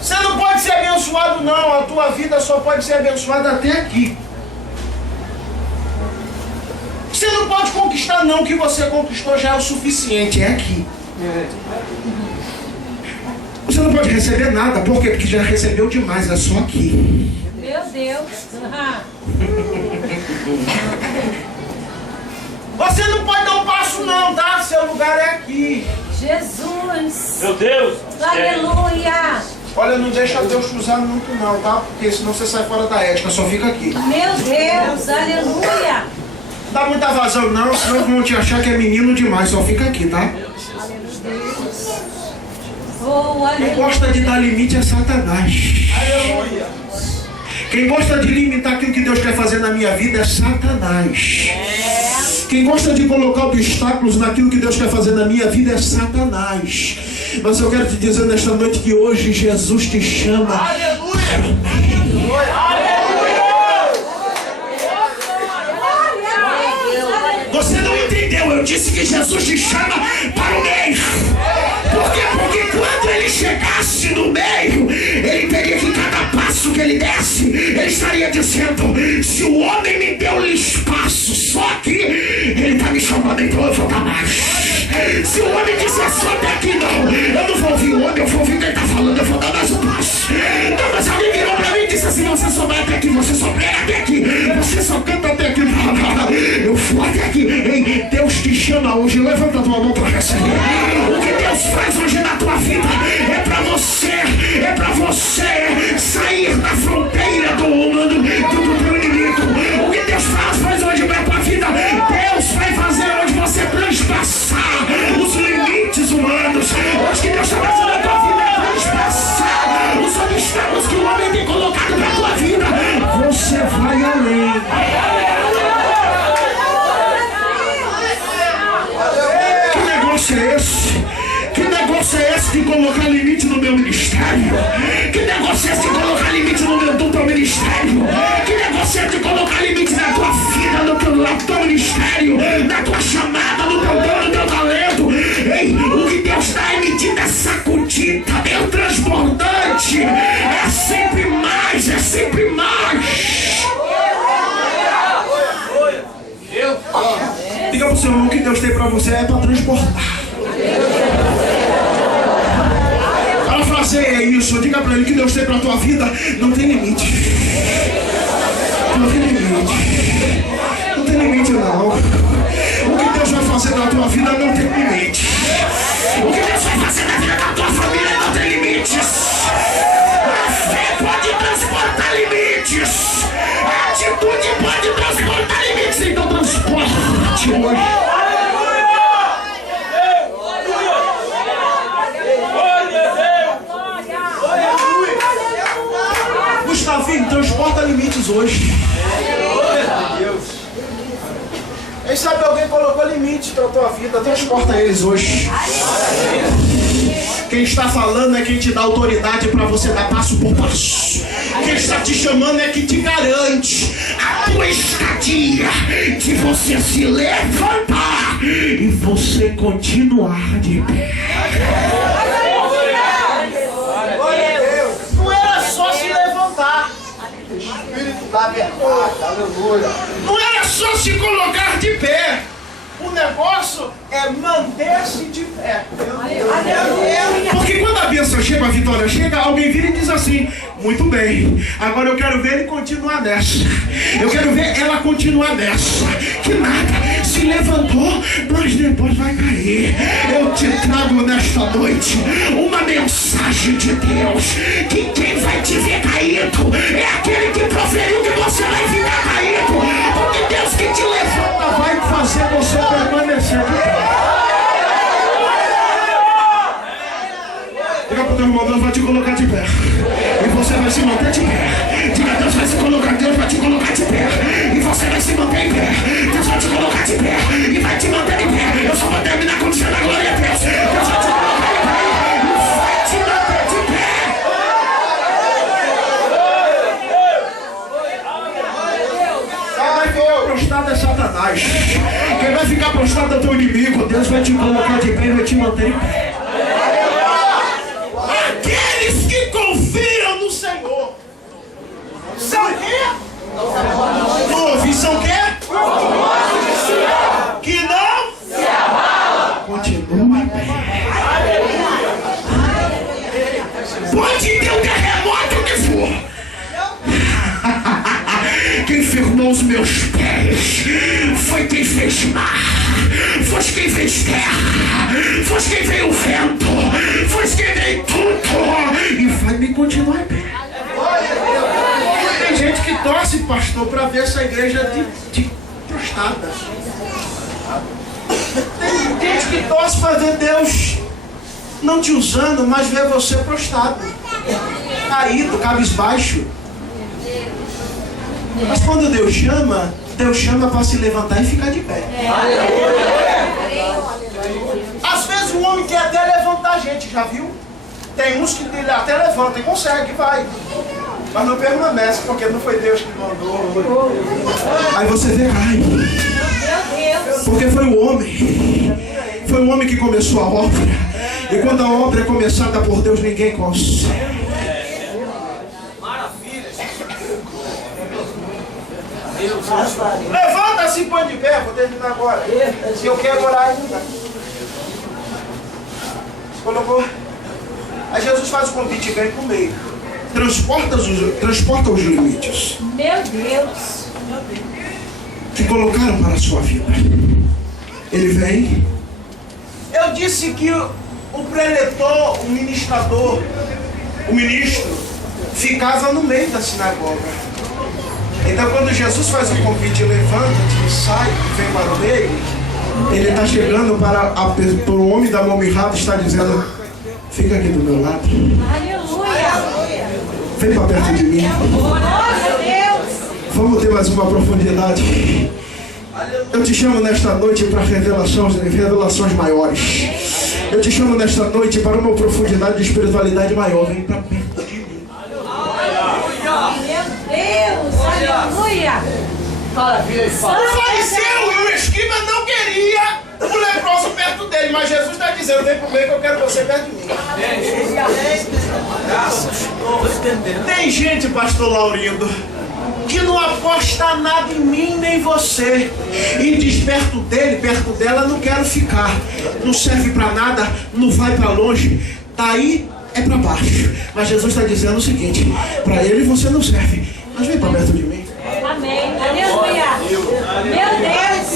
Você não pode ser abençoado não, a tua vida só pode ser abençoada até aqui. Você não pode conquistar não, o que você conquistou já é o suficiente, é aqui. Você não pode receber nada, por quê? Porque já recebeu demais, é só aqui. Meu Deus. Você não pode dar um passo não, tá? Seu lugar é aqui. Jesus. Meu Deus. Aleluia. Olha, não deixa Deus te usar muito não, tá? Porque senão você sai fora da ética, só fica aqui. Meu Deus, aleluia. Não dá muita vazão não, senão vão te achar que é menino demais, só fica aqui, tá? Oh, Quem aleluia. gosta de dar limite é Satanás. Quem gosta de limitar aquilo que Deus quer fazer na minha vida é Satanás. Quem gosta de colocar obstáculos naquilo que Deus quer fazer na minha vida é Satanás. Mas eu quero te dizer nesta noite que hoje Jesus te chama. Você não entendeu, eu disse que Jesus te chama para o meio. Por quê? Porque quando ele chegasse no meio, ele teria que cada passo que ele desse, ele estaria dizendo: se o homem me deu espaço, só que ele está me chamando, então eu vou dar mais. Se o homem disser só até aqui, não, eu não vou ouvir o homem, eu vou ouvir quem está falando, eu vou dar mais um passo. Não, mas alguém virou para mim e disse assim: você só vai até aqui, você só prega até aqui, você só canta até aqui. Eu vou até aqui. Ei, Deus te chama hoje, levanta a tua mão para receber. O que Deus faz hoje na tua vida é para você sair da fronteira do humano, do teu inimigo. O que Deus faz hoje na tua vida, Deus vai fazer hoje você transpassar os limites humanos. Hoje que Deus está fazendo na tua vida é transpassar os obstáculos que o homem tem colocado na tua vida. Você vai além. Que negócio é esse? Que negócio é esse de colocar limite no meu ministério? Que negócio é esse de colocar limite no meu teu ministério? Que negócio é esse de colocar limite na tua vida, no teu ministério, na tua chamada, no teu dom, no teu talento? Ei, o que Deus dá é medida, é sacudida, é transbordante. É sempre mais, é sempre mais. Diga pro seu irmão: o que Deus tem pra você é pra transportar. Parafraseia isso, diga pra ele que Deus tem pra tua vida não tem limite. Não tem limite. Não tem limite não. O que Deus vai fazer na tua vida não tem limite. O que Deus vai fazer na vida da tua família não tem limites. A fé pode transportar limites. A atitude pode transportar limites. Então transporte hoje. Gustavinho, transporta limites hoje. Quem sabe alguém colocou limites para a tua vida, transporta eles hoje. Quem está falando é quem te dá autoridade para você dar passo por passo. Quem está te chamando é que te garante a tua estadia, de você se levantar e você continuar de pé. Da verdade, aleluia. Não era só se colocar de pé. O negócio é manter-se de pé. Porque quando a bênção chega, a vitória chega, alguém vira e diz assim: muito bem, agora eu quero ver ele continuar nessa. Eu quero ver ela continuar nessa. Que nada, se levantou, mas depois vai cair. Eu te trago nesta noite uma mensagem de Deus: que quem vai te ver caído é aquele que proferiu que você vai ficar caído. Porque Deus que te levanta vai fazer você permanecer de pé. Diga pro teu irmão: Deus vai te colocar de pé e você vai se manter de pé. Diga: Deus vai se colocar, Deus vai te colocar de pé e você vai se manter em pé. Deus vai te colocar de pé e vai te manter de pé. Eu só vou terminar quando chegar a glória a Deus. Deus vai te colocar de pé e vai te manter de pé. Quem vai ficar prostrado é Satanás. Quem vai ficar prostrado é teu inimigo. Deus vai te colocar de pé e vai te manter em pé. Aqueles que confiam no Senhor são quê? Não ouvi, são quê? Que não se abala. Continua em pé. Pode ter um terremoto que for. Quem firmou os meus pés foi quem fez mar, foi quem fez terra, foi quem veio o vento, foi quem veio tudo e vai me continuar em pé. Tem gente que torce, pastor, para ver essa igreja de prostrada. Tem gente que torce para ver Deus não te usando, mas ver você prostrado, caído, cabisbaixo. Mas quando Deus chama para se levantar e ficar de pé. Às vezes o homem quer até levantar a gente, já viu? Tem uns que ele até levanta e consegue, vai. Mas não permanece, porque não foi Deus que mandou. Aí você vê, cai. Porque foi o homem. Foi o homem que começou a obra. E quando a obra é começada por Deus, ninguém consegue. Levanta-se e põe de pé, vou terminar agora. Se eu quero orar ainda. Colocou. Aí Jesus faz o convite e vem pro meio. Transporta os limites. Meu Deus. Que colocaram para a sua vida. Ele vem. Eu disse que o preletor, o ministrador, o ministro, ficava no meio da sinagoga. Então quando Jesus faz o convite, levanta-te, sai, vem para o meio, ele está chegando para o homem da mão mirrada, está dizendo, fica aqui do meu lado. Aleluia. Vem para perto de mim. Glória a Deus. Vamos ter mais uma profundidade. Eu te chamo nesta noite para revelações maiores. Eu te chamo nesta noite para uma profundidade de espiritualidade maior. Vem para perto de mim. Meu Deus. Aleluia. O fariseu e o escriba não queria o leproso perto dele, mas Jesus está dizendo, vem pro meio que eu quero você perto de mim. Tem gente, pastor Laurindo, que não aposta nada em mim nem você, e diz perto dele, perto dela, não quero ficar, não serve para nada, não vai para longe, daí é para baixo. Mas Jesus está dizendo o seguinte, para ele você não serve, mas vem para perto de mim. Amém. Aleluia. Meu Deus.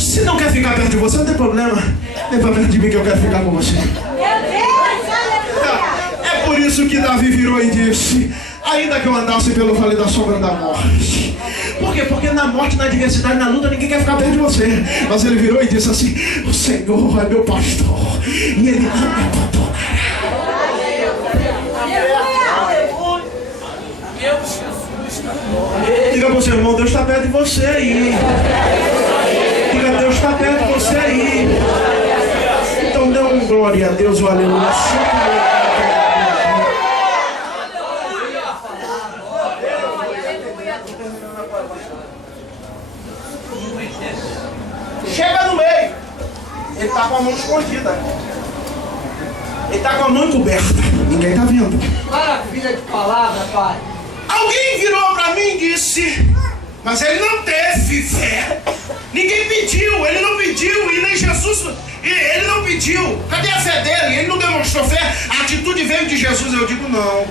Se não quer ficar perto de você, não tem problema, vem para perto de mim que eu quero ficar com você. Meu Deus. Aleluia. É por isso que Davi virou e disse, ainda que eu andasse pelo vale da sombra da morte. Por quê? Porque na morte, na adversidade, na luta, ninguém quer ficar perto de você. Mas ele virou e disse assim, o Senhor é meu pastor e ele não me abandonará. Diga para o seu irmão, Deus está perto de você aí. Diga, Deus está perto de você aí. Então dê um glória a Deus, o aleluia. Chega no meio. Ele está com a mão escondida. Ele está com a mão encoberta. Ninguém está vendo. Maravilha de palavra, Pai. Alguém virou para mim e disse, mas ele não teve fé. Ninguém pediu, ele não pediu, e nem Jesus, ele não pediu. Cadê a fé dele? Ele não demonstrou fé, a atitude veio de Jesus. Eu digo, não.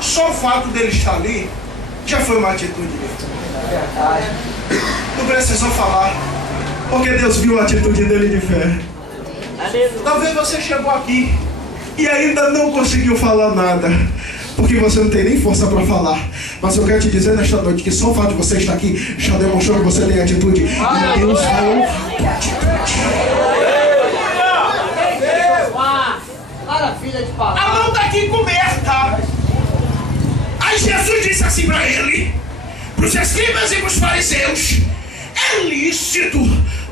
Só o fato dele estar ali, já foi uma atitude dele. Não precisou falar, porque Deus viu a atitude dele de fé. Talvez você chegou aqui e ainda não conseguiu falar nada, porque você não tem nem força para falar. Mas eu quero te dizer nesta noite que só o fato de você estar aqui já demonstrou que você tem atitude. E Deus vai honrar a atitude. Maravilha de palavra. A mão está aqui coberta. Aí Jesus disse assim para ele, para os escribas e para os fariseus, é lícito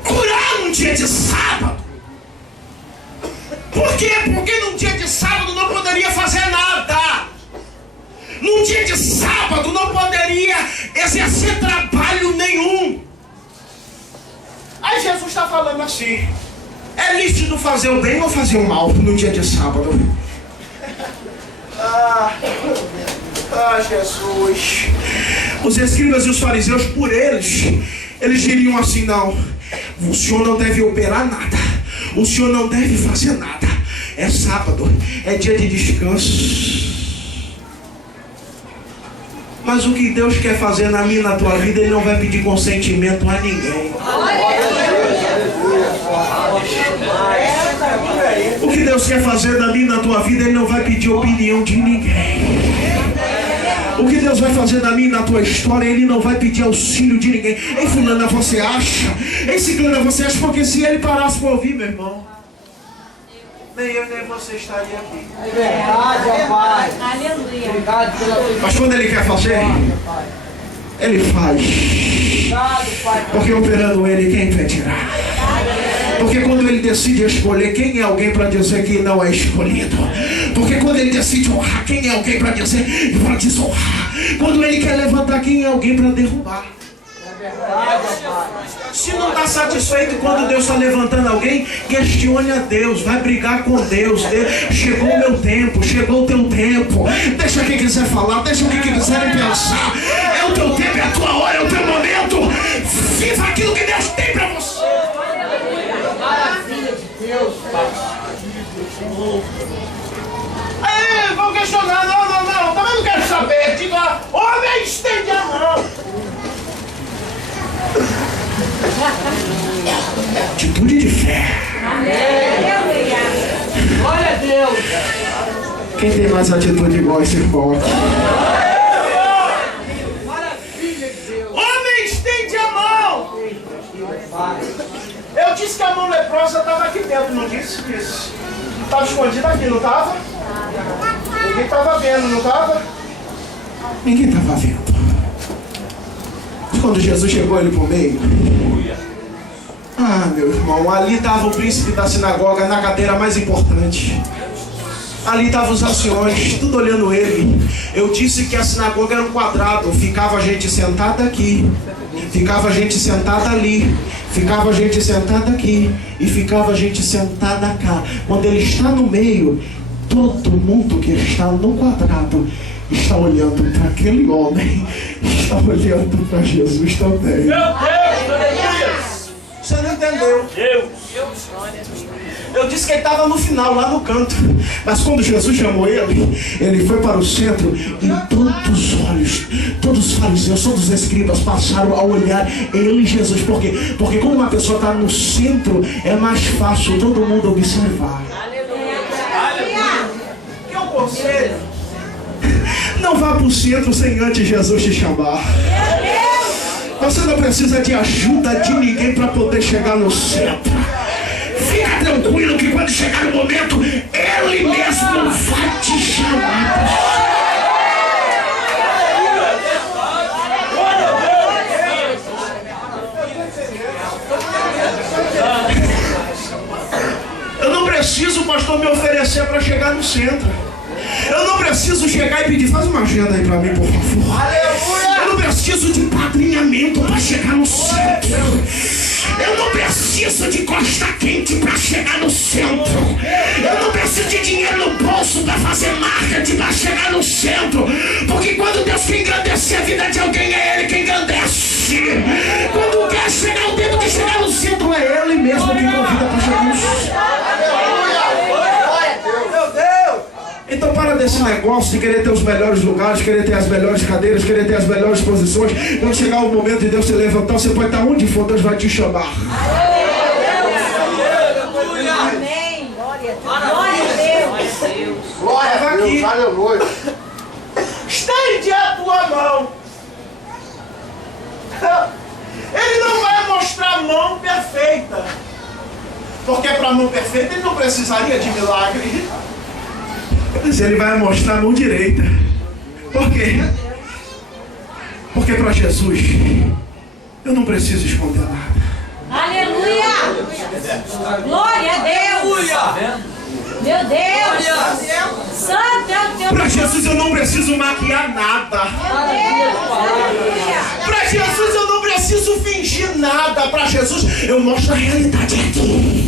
curar num dia de sábado. Por quê? Porque num dia de sábado não poderia fazer nada. Num dia de sábado não poderia exercer trabalho nenhum. Aí Jesus está falando assim, é lícito fazer o bem ou fazer o mal no dia de sábado? Jesus. Os escribas e os fariseus, por eles diriam assim, não, o senhor não deve operar nada, o senhor não deve fazer nada, é sábado, é dia de descanso. Mas o que Deus quer fazer na minha e na tua vida, Ele não vai pedir consentimento a ninguém. O que Deus quer fazer na minha e na tua vida, Ele não vai pedir opinião de ninguém. O que Deus vai fazer na minha e na tua história, Ele não vai pedir auxílio de ninguém. Ei, fulana, você acha? Ei, ciclana, você acha? Porque se Ele parasse para ouvir, meu irmão, nem eu nem você estaria aqui. É verdade, ó Pai. Aleluia. Obrigado pela tua. Mas quando Ele quer fazer, Ele faz. Obrigado, Pai. Porque operando Ele, quem impedirá? Porque quando Ele decide escolher, quem é alguém para dizer que não é escolhido? Porque quando Ele decide honrar, quem é alguém para dizer e para desonrar? Quando Ele quer levantar, quem é alguém para derrubar? É verdade, ó Pai. Se não está satisfeito quando Deus está levantando alguém, questione a Deus, vai brigar com Deus. Chegou o meu tempo, chegou o teu tempo. Deixa quem quiser falar, deixa o que quiserem pensar. É o teu tempo, é a tua hora, é o teu momento. Viva aquilo que Deus tem para você. Maravilha de Deus, Pai. Aí, vão questionar, não, também não quero saber. Diga, homem, estende a mão. Atitude de fé. Aleluia. Glória a Deus. Quem tem mais atitude igual esse forte? Maravilha de Deus. Homem, estende a mão. Pai. Eu disse que a mão leprosa estava aqui dentro, não disse? Isso. Estava escondida aqui, não estava? Ninguém estava vendo, não estava? Ninguém estava vendo. Quando Jesus chegou ali por meio, meu irmão, ali estava o príncipe da sinagoga na cadeira mais importante. Ali estavam os anciões, tudo olhando ele. Eu disse que a sinagoga era um quadrado. Ficava gente sentada aqui, ficava gente sentada ali, ficava gente sentada aqui e ficava gente sentada cá. Quando ele está no meio, todo mundo que está no quadrado está olhando para aquele homem, está olhando para Jesus também. Meu Deus, aleluia. Você não entendeu? Deus. Eu disse que ele estava no final, lá no canto. Mas quando Jesus chamou ele foi para o centro. E todos os olhos, todos os fariseus, todos os escribas passaram a olhar ele e Jesus. Por quê? Porque quando uma pessoa está no centro, é mais fácil todo mundo observar. Que é um conselho. Não vá para o centro sem antes Jesus te chamar. Você não precisa de ajuda de ninguém para poder chegar no centro. Fica tranquilo que quando chegar o momento, Ele mesmo vai te chamar. Eu não preciso, pastor, me oferecer para chegar no centro. Eu não preciso chegar e pedir, faz uma agenda aí para mim, por favor. Eu não preciso de padrinhamento para chegar no centro. Eu não preciso de costa quente para chegar no centro. Eu não preciso de dinheiro no bolso para fazer marketing para chegar no centro. Porque quando Deus quer engrandecer a vida de alguém, é Ele que engrandece. Quando quer chegar o tempo de chegar no centro, é Ele mesmo que convida para chegar no centro. Então para desse negócio de querer ter os melhores lugares, querer ter as melhores cadeiras, querer ter as melhores posições. Quando chegar o momento de Deus te levantar, você pode estar onde for, Deus vai te chamar. Amém. Glória a Deus. Glória a Deus. Aleluia. Estende a tua mão. Ele não vai mostrar a mão perfeita. Porque para a mão perfeita ele não precisaria de milagre. Mas ele vai mostrar a mão direita. Por quê? Porque para Jesus eu não preciso esconder nada. Aleluia. Glória a Deus. Meu Deus. Santo é o teu Para Jesus eu não preciso maquiar nada. Para Jesus eu não preciso fingir nada. Para Jesus eu mostro a realidade aqui.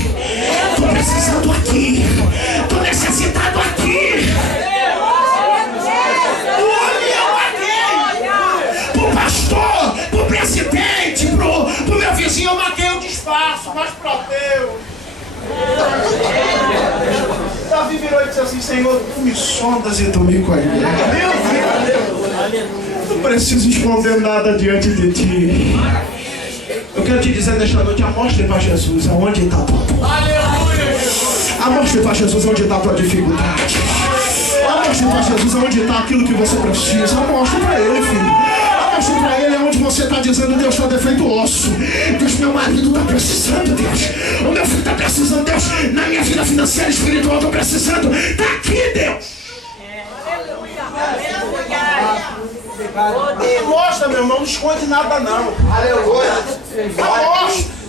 Estou precisando aqui. Estou necessitado aqui. O homem eu maquei. Pro pastor, pro presidente, pro meu vizinho eu maquei o disfarço. Mas para Deus. Davi virou e disse assim: Senhor, tu me sondas e tu me conheces. Não preciso esconder nada diante de ti. Eu quero te dizer nesta noite: mostre para Jesus aonde está tudo. Mostre para Jesus onde está a tua dificuldade. Mostre para Jesus onde está aquilo que você precisa. Mostre para Ele, filho. Mostre para Ele onde você está dizendo: Deus, está defeituoso. Deus, meu marido está precisando, Deus. O meu filho está precisando, Deus. Na minha vida financeira e espiritual estou precisando. Está aqui, Deus. Mostra, meu irmão, não esconde nada não. Aleluia. Mostra.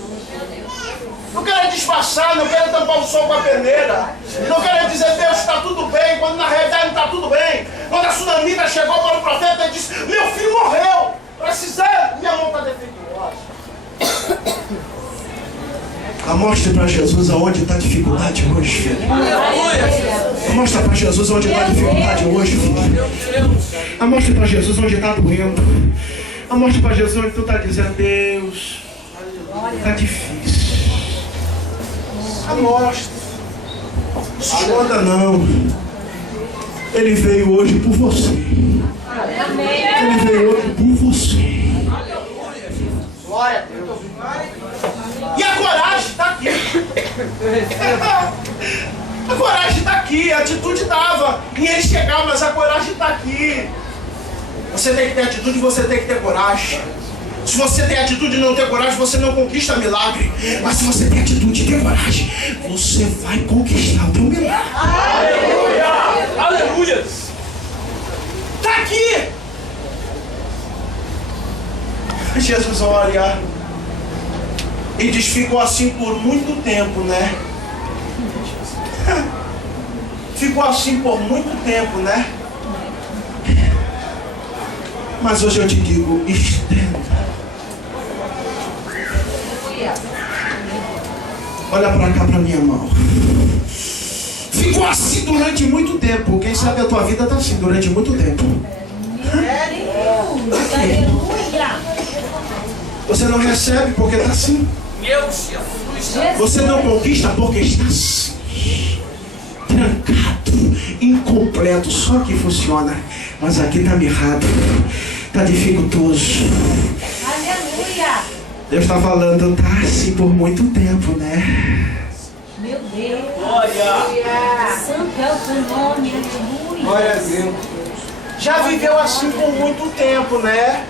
Não quero disfarçar, não quero tampar o sol com a peneira. Não quero dizer: Deus, está tudo bem, quando na realidade não está tudo bem. Quando a tsunamita chegou para o profeta e disse: meu filho morreu, precisando, minha mão está defeituosa. Mostre para Jesus aonde está a dificuldade hoje, filho. Mostra para Jesus onde está a dificuldade hoje, filho. Mostre para Jesus onde está doendo. Mostre para Jesus onde tu está dizendo: Deus, está difícil. Mostra. Esconda não. Ele veio hoje por você. Ele veio hoje por você. Glória a Deus. E a coragem está aqui. A coragem está aqui. A atitude estava em ele chegar, mas a coragem está aqui. Você tem que ter atitude, você tem que ter coragem. Se você tem atitude e não tem coragem, você não conquista milagre. Mas se você tem atitude e tem coragem, você vai conquistar o teu milagre. Aleluia! Aleluia! Está aqui. Jesus olha e diz: ficou assim por muito tempo, né? Ficou assim por muito tempo, né? Mas hoje eu te digo: estenda. Olha para cá, para minha mão. Ficou assim durante muito tempo. Quem sabe a tua vida está assim durante muito tempo. Você não recebe porque está assim. Você não conquista porque está assim. Trancado, incompleto. Só que funciona. Mas aqui está mirrado. Está dificultoso. Aleluia! Deus está falando: está assim por muito tempo, né? Meu Deus! Glória! Santo é o teu nome, aleluia! Glória a Deus. Já viveu assim por muito tempo, né?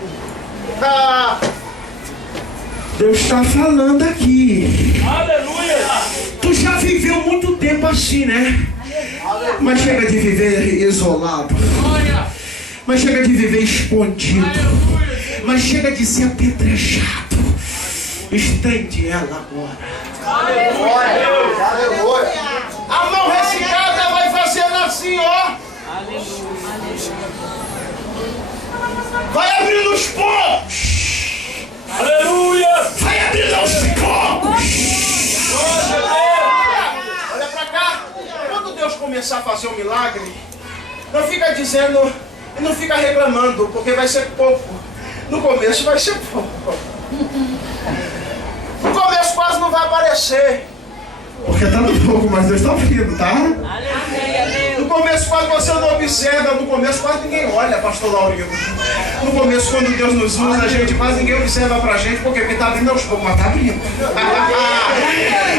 Tá. Deus está falando aqui. Aleluia! Tu já viveu muito tempo assim, né? Mas chega de viver isolado. Mas chega de viver escondido. Mas chega de ser apedrejado. Estende ela agora. Glória a Deus. Aleluia. A mão ressecada vai fazendo assim, ó. Vai abrindo os poros. Aleluia! Vai abrindo aos poucos. Olha pra cá. Quando Deus começar a fazer um milagre, não fica dizendo e não fica reclamando, porque vai ser pouco. No começo vai ser pouco. No começo quase não vai aparecer. Porque tá no pouco, mas Deus está vindo, tá? No começo quase você não observa, no começo quase ninguém olha, pastor Laurino. No começo, quando Deus nos usa, a gente quase ninguém observa pra gente, porque está vindo aos poucos, mas tá vindo.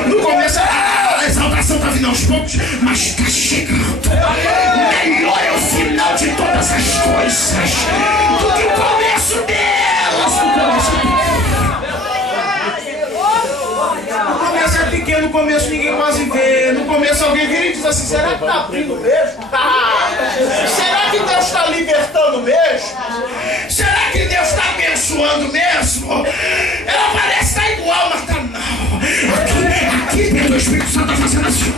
No começo, a exaltação tá vindo aos poucos, mas está chegando. Melhor é o final de todas as coisas do que o começo delas. No começo é pequeno, no começo ninguém quase vê. No começo alguém vira e diz assim: será que está abrindo mesmo? Será que Deus está libertando mesmo? Será que Deus está abençoando mesmo? Ela parece estar igual, mas está não. Aqui dentro o Espírito Santo está fazendo assim.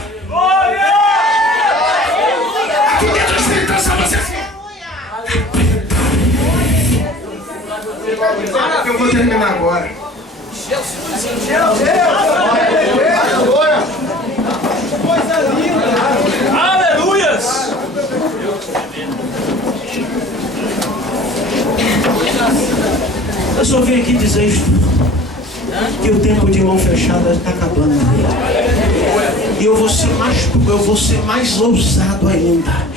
Aqui dentro o Espírito Santo está fazendo assim. Eu vou terminar agora. Aleluia! Eu só vim aqui dizer isto, que o tempo de mão fechada está acabando. E eu vou ser mais ousado ainda.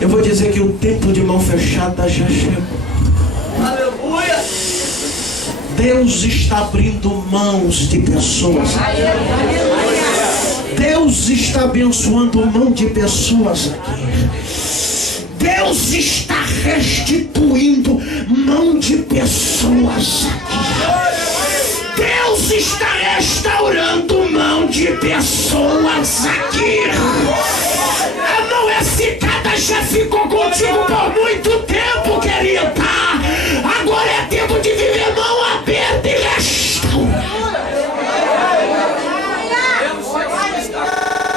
Eu vou dizer que o tempo de mão fechada já chegou. Aleluia! Deus está abrindo mãos de pessoas. Deus está abençoando mão de pessoas aqui. Deus está restituindo mão de pessoas aqui. Deus está restaurando mão de pessoas aqui. A mão excicada já ficou contigo por muito tempo.